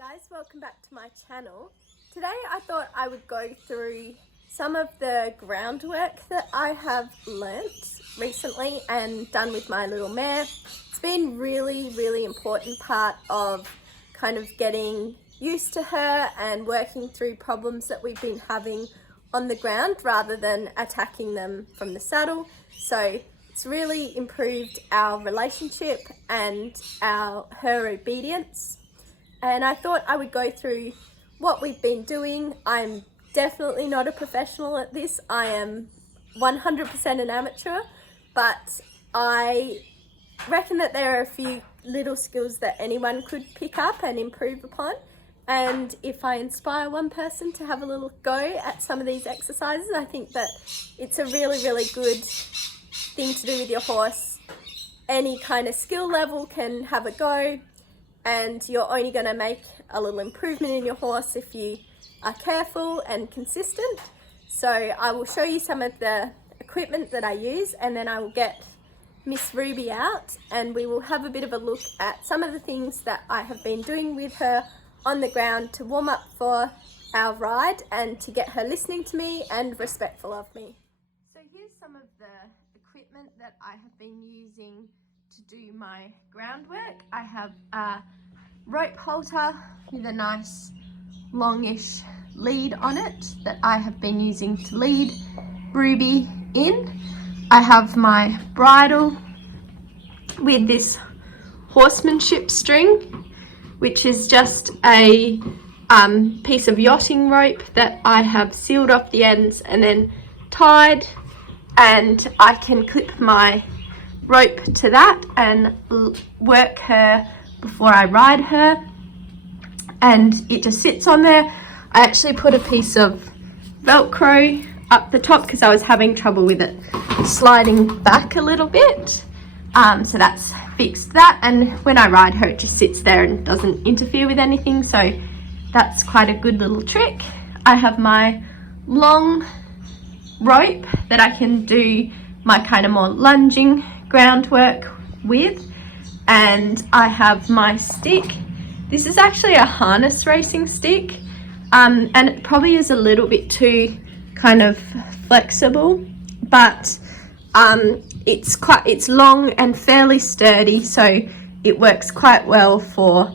guys, welcome back to my channel. Today I thought I would go through some of the groundwork that I have learnt recently and done with my little mare. It's been really important part of kind of getting used to her and working through problems that we've been having on the ground rather than attacking them from the saddle. So it's really improved our relationship and her obedience. And I thought I would go through what we've been doing. I'm definitely not a professional at this. I am 100% an amateur, but I reckon that there are a few little skills that anyone could pick up and improve upon. And if I inspire one person to have a little go at some of these exercises, I think that it's a really good thing to do with your horse. Any kind of skill level can have a go, and you're only going to make a little improvement in your horse if you are careful and consistent. So I will show you some of the equipment that I use, and then I will get Miss Ruby out and we will have a bit of a look at some of the things that I have been doing with her on the ground to warm up for our ride and to get her listening to me and respectful of me. So here's some of the equipment that I have been using to do my groundwork. I have a rope halter with a nice longish lead on it that I have been using to lead Ruby in. I have my bridle with this horsemanship string, which is just a piece of yachting rope that I have sealed off the ends and then tied, and I can clip my rope to that and work her before I ride her, and it just sits on there. I actually put a piece of Velcro up the top because I was having trouble with it sliding back a little bit, so that's fixed that, and when I ride her it just sits there and doesn't interfere with anything, so that's quite a good little trick. I have my long rope that I can do my kind of more lunging groundwork with, and I have my stick. This is actually a harness racing stick, and it probably is a little bit too kind of flexible, but it's long and fairly sturdy, so it works quite well for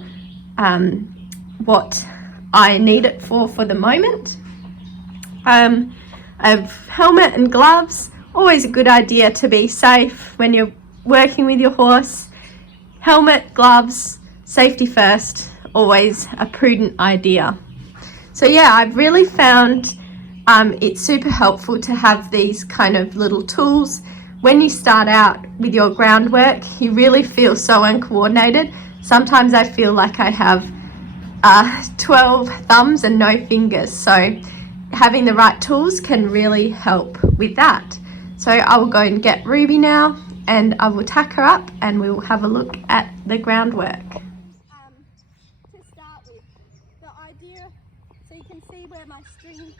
what I need it for the moment. I have helmet and gloves. Always a good idea to be safe when you're working with your horse. Helmet, gloves, safety first, always a prudent idea. So yeah, I've really found it's super helpful to have these kind of little tools. When you start out with your groundwork, you really feel so uncoordinated. Sometimes I feel like I have 12 thumbs and no fingers, so having the right tools can really help with that. So I will go and get Ruby now and I will tack her up and we will have a look at the groundwork. To start with, the idea, so you can see where my string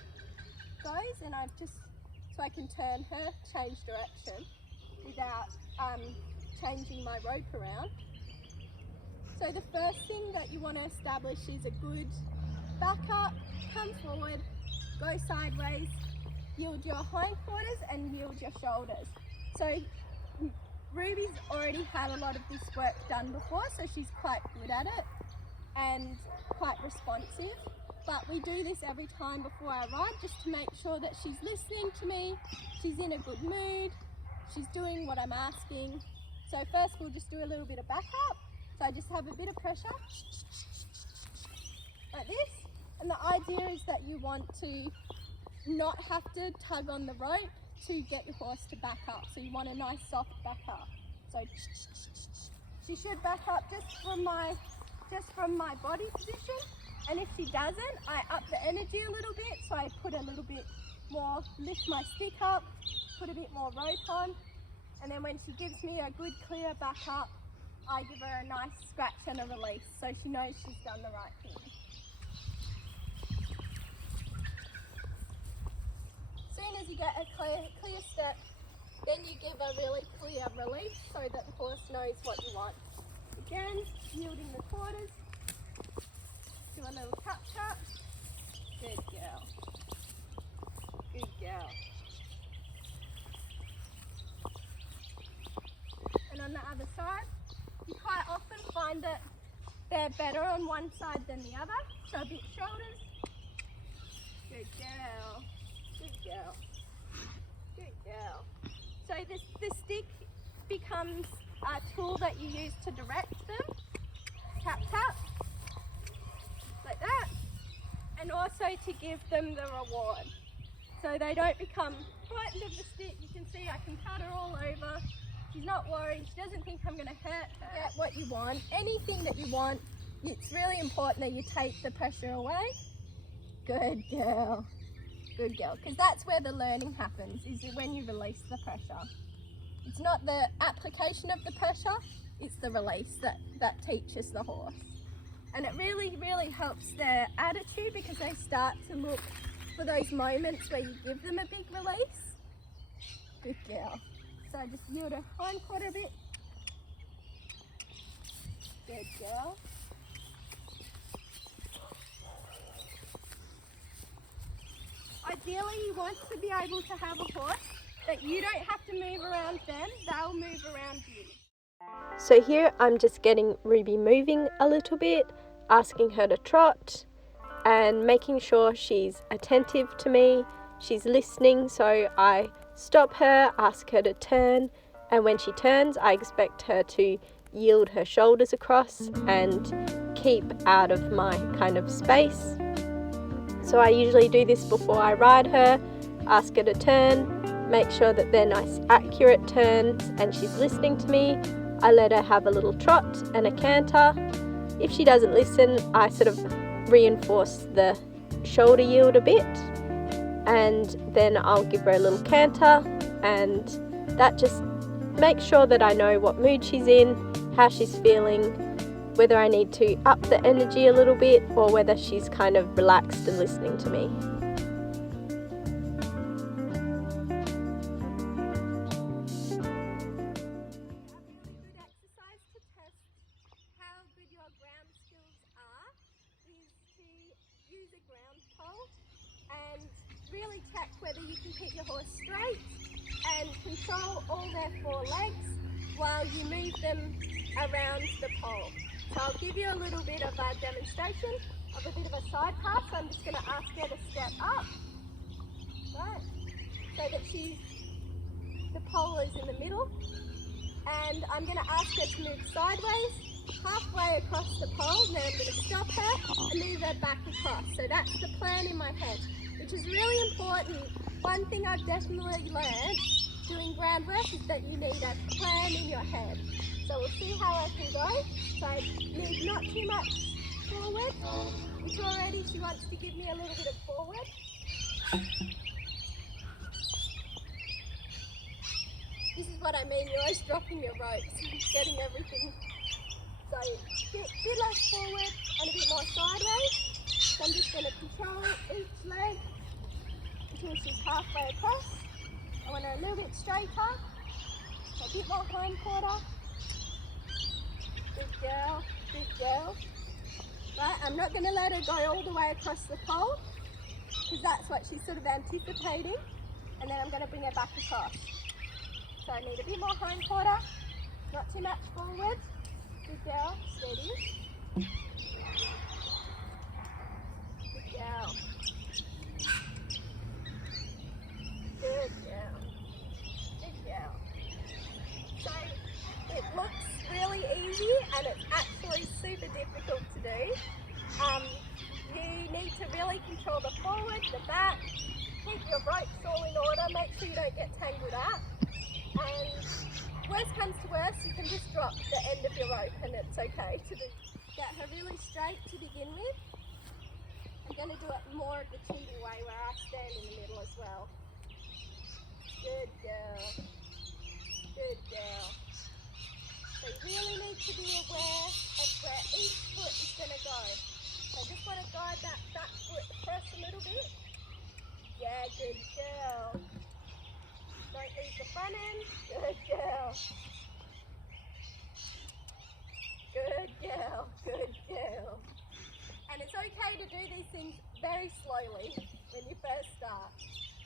goes, and I've just, so I can turn her, change direction without changing my rope around. So the first thing that you want to establish is a good back up, come forward, go sideways, yield your hindquarters and yield your shoulders. So Ruby's already had a lot of this work done before, so she's quite good at it and quite responsive. But we do this every time before I ride just to make sure that she's listening to me, she's in a good mood, she's doing what I'm asking. So first we'll just do a little bit of back up. So I just have a bit of pressure like this, and the idea is that you want to not have to tug on the rope to get your horse to back up. So you want a nice soft back up. So she should back up just from my body position, and if she doesn't, I up the energy a little bit, so I put a little bit more, lift my stick up, put a bit more rope on, and then when she gives me a good clear back up, I give her a nice scratch and a release so she knows she's done the right thing. As soon as you get a clear step, then you give a really clear release so that the horse knows what you want. Again, yielding the quarters, do Good girl. Good girl. And on the other side, you quite often find that they're better on one side than the other. So a bit shoulders. Good girl. Good girl. Good girl. So the stick becomes a tool that you use to direct them. Tap, tap. Like that. And also to give them the reward. So they don't become frightened of the stick. You can see I can pat her all over. She's not worried. She doesn't think I'm going to hurt her. Get what you want. Anything that you want. It's really important that you take the pressure away. Good girl. Good girl. Because that's where the learning happens, is when you release the pressure. It's not the application of the pressure, it's the release that teaches the horse. And it really, really helps their attitude because they start to look for those moments where you give them a big release. Good girl. So just yield her hind quarter a bit. Good girl. Ideally, you want to be able to have a horse that you don't have to move around them, they'll move around you. So here I'm just getting Ruby moving a little bit, asking her to trot and making sure she's attentive to me, she's listening, so I stop her, ask her to turn, and when she turns I expect her to yield her shoulders across and keep out of my kind of space. So I usually do this before I ride her, ask her to turn, make sure that they're nice accurate turns and she's listening to me. I let her have a little trot and a canter. If she doesn't listen, I sort of reinforce the shoulder yield a bit, and then I'll give her a little canter, and that just makes sure that I know what mood she's in, how she's feeling, whether I need to up the energy a little bit or whether she's kind of relaxed and listening to me. And really check whether you can keep your horse straight and control all their four legs while you move them around the pole. So I'll give you a little bit of a demonstration of a bit of a side pass. So I'm just going to ask her to step up, right, so that the pole is in the middle, and I'm going to ask her to move sideways halfway across the pole, and then I'm going to stop her and move her back across. So that's the plan in my head, which is really important. One thing I've definitely learned doing groundwork is that you need a plan in your head. So we'll see how I can go. So move not too much forward, which already she wants to give me a little bit of forward. This is what I mean, you're always dropping your ropes and getting everything. So a bit less forward and a bit more sideways. So I'm just going to control each leg until she's halfway across. I want her a little bit straighter, so a bit more hind quarter. Good girl, good girl. Right, I'm not going to let her go all the way across the pole because that's what she's sort of anticipating, and then I'm going to bring her back across. So I need a bit more hind quarter, not too much forward. Good girl, steady. Good girl. Good girl. Good girl. So it looks really easy and it's actually super difficult to do. You need to really control the forward, the back, keep your ropes all in order, make sure you don't get tangled up. And worst comes to worst, you can just drop the end of your rope and it's okay to do. Get her really straight to begin with. I'm going to do it more of the cheating way where I stand in the middle as well. Good girl. Good girl. So you really need to be aware of where each foot is going to go. So I just want to guide that back foot across a little bit. Yeah, good girl. Don't leave the front end. Good girl. Good girl. Good girl. And it's okay okay to do these things very slowly when you first start.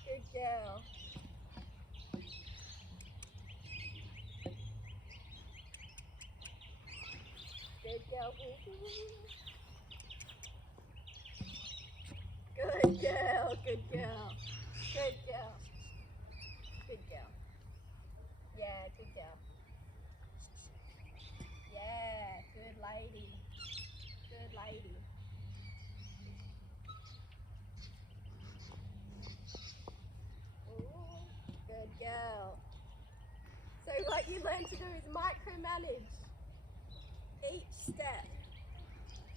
Good girl. Good girl. Good girl, good girl. Good girl. Good girl. Yeah, good girl. Yeah, good lady. Good lady. Ooh, good girl. So what you learn to do is micromanage each step.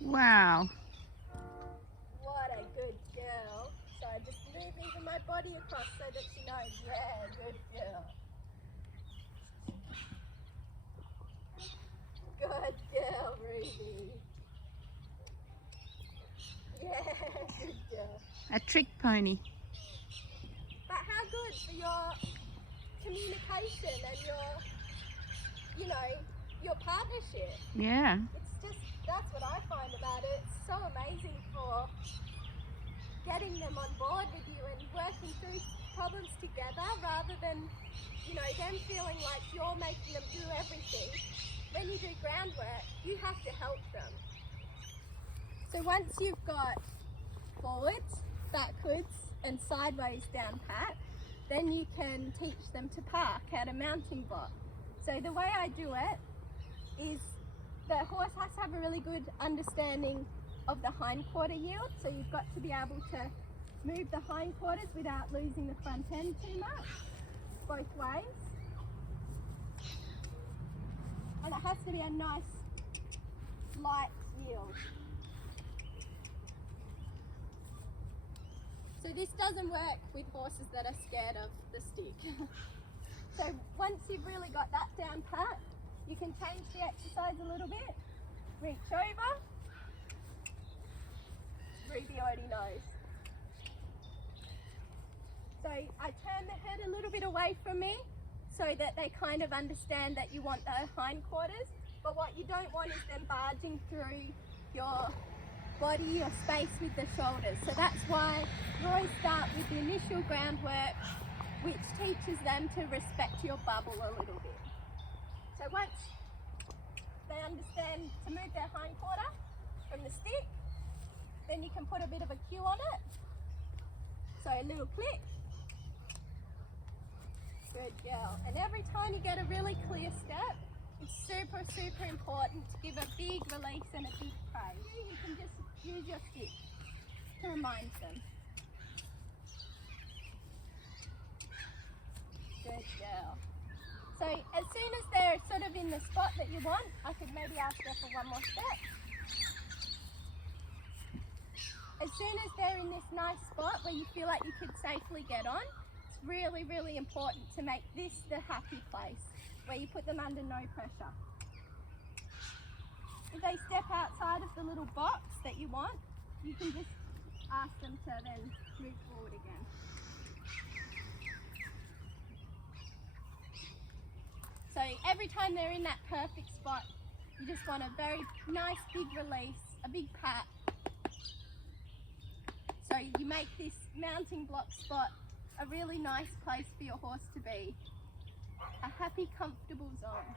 Wow. What a good girl. So I just move even my body across so that she knows, yeah, good girl. Good girl, Ruby. Yeah, good girl. A trick pony. But how good for your communication and your partnership. Yeah. It's just, that's what I find about it. It's so amazing for getting them on board with you and working through problems together rather than, them feeling like you're making them do everything. When you do groundwork, you have to help them. So once you've got forwards, backwards and sideways down pat, then you can teach them to park at a mounting block. So the way I do it is the horse has to have a really good understanding of the hindquarter yield. So you've got to be able to move the hindquarters without losing the front end too much, both ways. And it has to be a nice light yield. So this doesn't work with horses that are scared of the stick. So once you've really got that down pat, you can change the exercise a little bit. Reach over. Ruby already knows. So I turn the head a little bit away from me so that they kind of understand that you want the hindquarters, but what you don't want is them barging through your body or space with the shoulders. So that's why you always start with the initial groundwork, which teaches them to respect your bubble a little bit. So once they understand to move their hindquarter from the stick, then you can put a bit of a cue on it. So a little click. Good girl. And every time you get a really clear step, it's super, super important to give a big release and a big praise. You can just use your stick to remind them. Good girl. So as soon as they're sort of in the spot that you want, I could maybe ask her for one more step. As soon as they're in this nice spot where you feel like you could safely get on, it's really, really important to make this the happy place where you put them under no pressure. If they step outside of the little box that you want, you can just ask them to then move forward again. So every time they're in that perfect spot, you just want a very nice big release, a big pat. So you make this mounting block spot a really nice place for your horse to be. A happy, comfortable zone.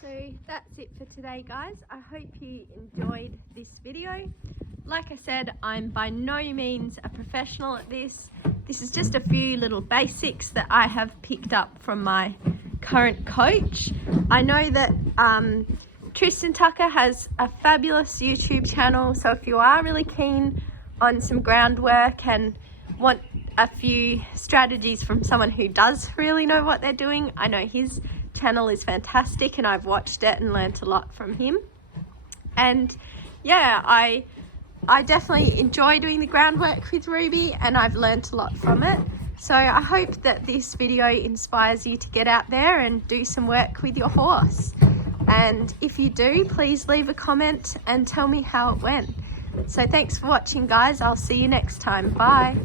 So that's it for today, guys. I hope you enjoyed this video. Like I said, I'm by no means a professional at this. This is just a few little basics that I have picked up from my current coach. I know that Tristan Tucker has a fabulous YouTube channel, so if you are really keen on some groundwork and want a few strategies from someone who does really know what they're doing, I know his channel is fantastic and I've watched it and learnt a lot from him. And yeah, I definitely enjoy doing the groundwork with Ruby and I've learnt a lot from it. So I hope that this video inspires you to get out there and do some work with your horse. And if you do, please leave a comment and tell me how it went. So thanks for watching, guys. I'll see you next time. Bye.